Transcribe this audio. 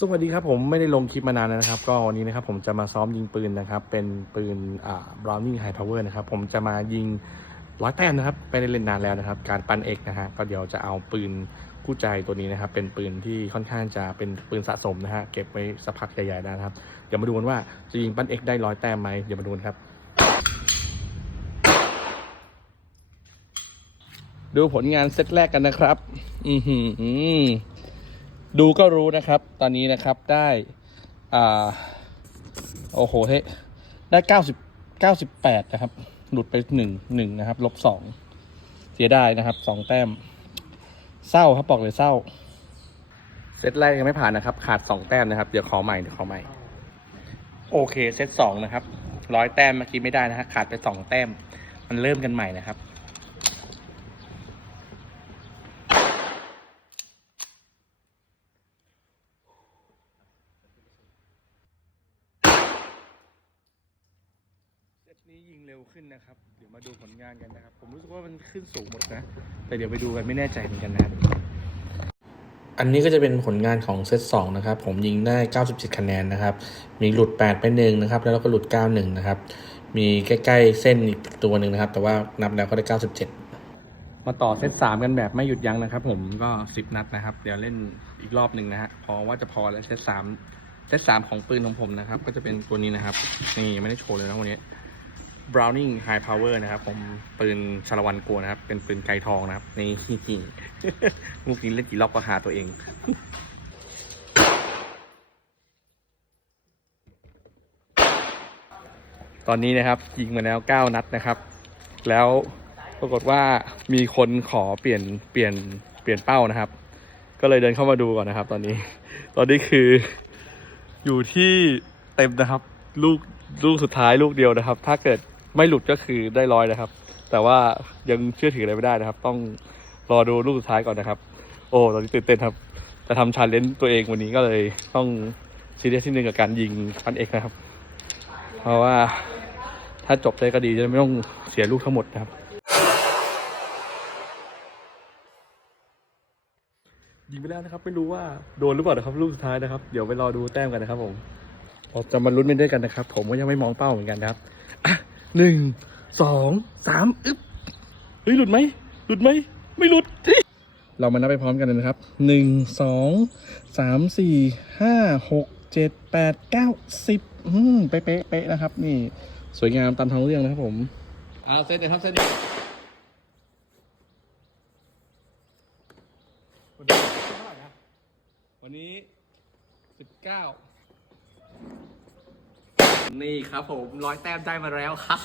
สวัสดีครับผมไม่ได้ลงคลิปมานานแล้วนะครับ ก็วันนี้นะครับผมจะมาซ้อมยิงปืนนะครับ เป็นปืนอ่า Browning High Power นะครับ ผมจะมายิงร้อยแต้มนะครับไม่ได้เล่นนานแล้วนะครับ การปั้นเอกนะฮะก็เดี๋ยวจะเอาปืนคู่ใจตัวนี้นะครับ เป็นปืนที่ค่อนข้างจะเป็นปืนสะสมนะฮะเก็บไว้สักพักใหญ่ๆได้นะครับ เดี๋ยวมาดูกันว่าจะยิงปั้นเอกได้ร้อยแต้มไหมเดี๋ยวมาดูกันครับ ดูผลงานเซตแรกกันนะครับ อือหือ ดูก็รู้นะครับ ตอนนี้นะครับได้อ่าโอ้โหเฮ้ได้เก้าสิบเก้าสิบแปดนะครับ หลุดไปหนึ่งหนึ่งนะครับ ลบสองเสียดายนะครับสองแต้ม เศร้าครับบอกเลยเศร้าเซตแรกยังไม่ผ่านนะครับ ขาดสองแต้มนะครับ เดี๋ยวขอใหม่เดี๋ยวขอใหม่ โอเค เซตสองนะครับร้อยแต้มเมื่อกี้ไม่ได้นะฮะขาดไปสองแต้ม มันเริ่มกันใหม่นะครับ นี้ยิงเร็วขึ้นนะครับ เดี๋ยวมาดูผลงานกันนะครับ ผมรู้สึกว่ามันขึ้นสูงหมดนะ แต่เดี๋ยวไปดูกันไม่แน่ใจเหมือนกันนะ อันนี้ก็จะเป็นผลงานของเซตสองนะครับ ผมยิงได้ 97 คะแนนนะครับ มีหลุด 8 ไปหนึ่งนะครับ แล้วก็หลุด 91 นะครับ มีใกล้ๆเส้นอีกตัวหนึ่งนะครับ แต่ว่านับแล้วก็ได้ 97 มาต่อเซตสามกันแบบไม่หยุดยั้งนะครับ ผมก็ 10 นัดนะครับ เดี๋ยวเล่นอีกรอบหนึ่งนะฮะ พอว่าจะพอแล้วเซตสามเซตสามของปืนของผมนะครับ ก็จะเป็นตัวนี้นะครับ นี่ไม่ได้โชว์เลยนะวันนี้ Browning High Power นะครับ ผมปืนชาละวันกลัวนะครับ เป็นปืนไกทองนะครับ นี่มุกนี้เล่นกี่รอบก็หาตัวเอง ตอนนี้นะครับยิงมาแล้ว 9 นัดนะครับ แล้วปรากฏว่ามีคนขอเปลี่ยนเปลี่ยนเปลี่ยนเป้านะครับ ก็เลยเดินเข้ามาดูก่อนนะครับ ตอนนี้ ตอนนี้คืออยู่ที่เต็มนะครับ ลูกลูกสุดท้ายลูกเดียวนะครับ ถ้าเกิด ไม่หลุดก็คือได้ร้อยนะครับ แต่ว่ายังเชื่อถืออะไรไม่ได้นะครับ ต้องรอดูลูกสุดท้ายก่อนนะครับ โอ้ตอนนี้ตื่นเต้นครับ จะทำชาเลนจ์ตัวเองวันนี้ก็เลยต้องซีเรียสที่หนึ่งกับการยิงฟันเอกนะครับ เพราะว่าถ้าจบได้ก็ดีจะไม่ต้องเสียลูกทั้งหมดนะครับ ยิงไปแล้วนะครับ ไม่รู้ว่าโดนหรือเปล่านะครับลูกสุดท้ายนะครับ เดี๋ยวไปรอดูแต้มกันนะครับผมเราจะมาลุ้นไปด้วยกันนะครับ ผมก็ยังไม่มองเป้าเหมือนกันนะครับอะ หนึ่งสองสามอึ๊บเฮ้ยหลุดไหมหลุดไหมไม่หลุดเรามานับไปพร้อมกันเลยนะครับหนึ่งสองสามสี่ห้าหกเจ็ดแปดเก้าสิบอืมเป๊ะเป๊ะเป๊ะนะครับ นี่สวยงามตามท้องเรื่องนะครับผมเอาเซตเลยครับเซตนี้วันนี้เท่าไหร่นะวันนี้สิบเก้า นี่ครับผมร้อยแต้มได้มาแล้วค่ะ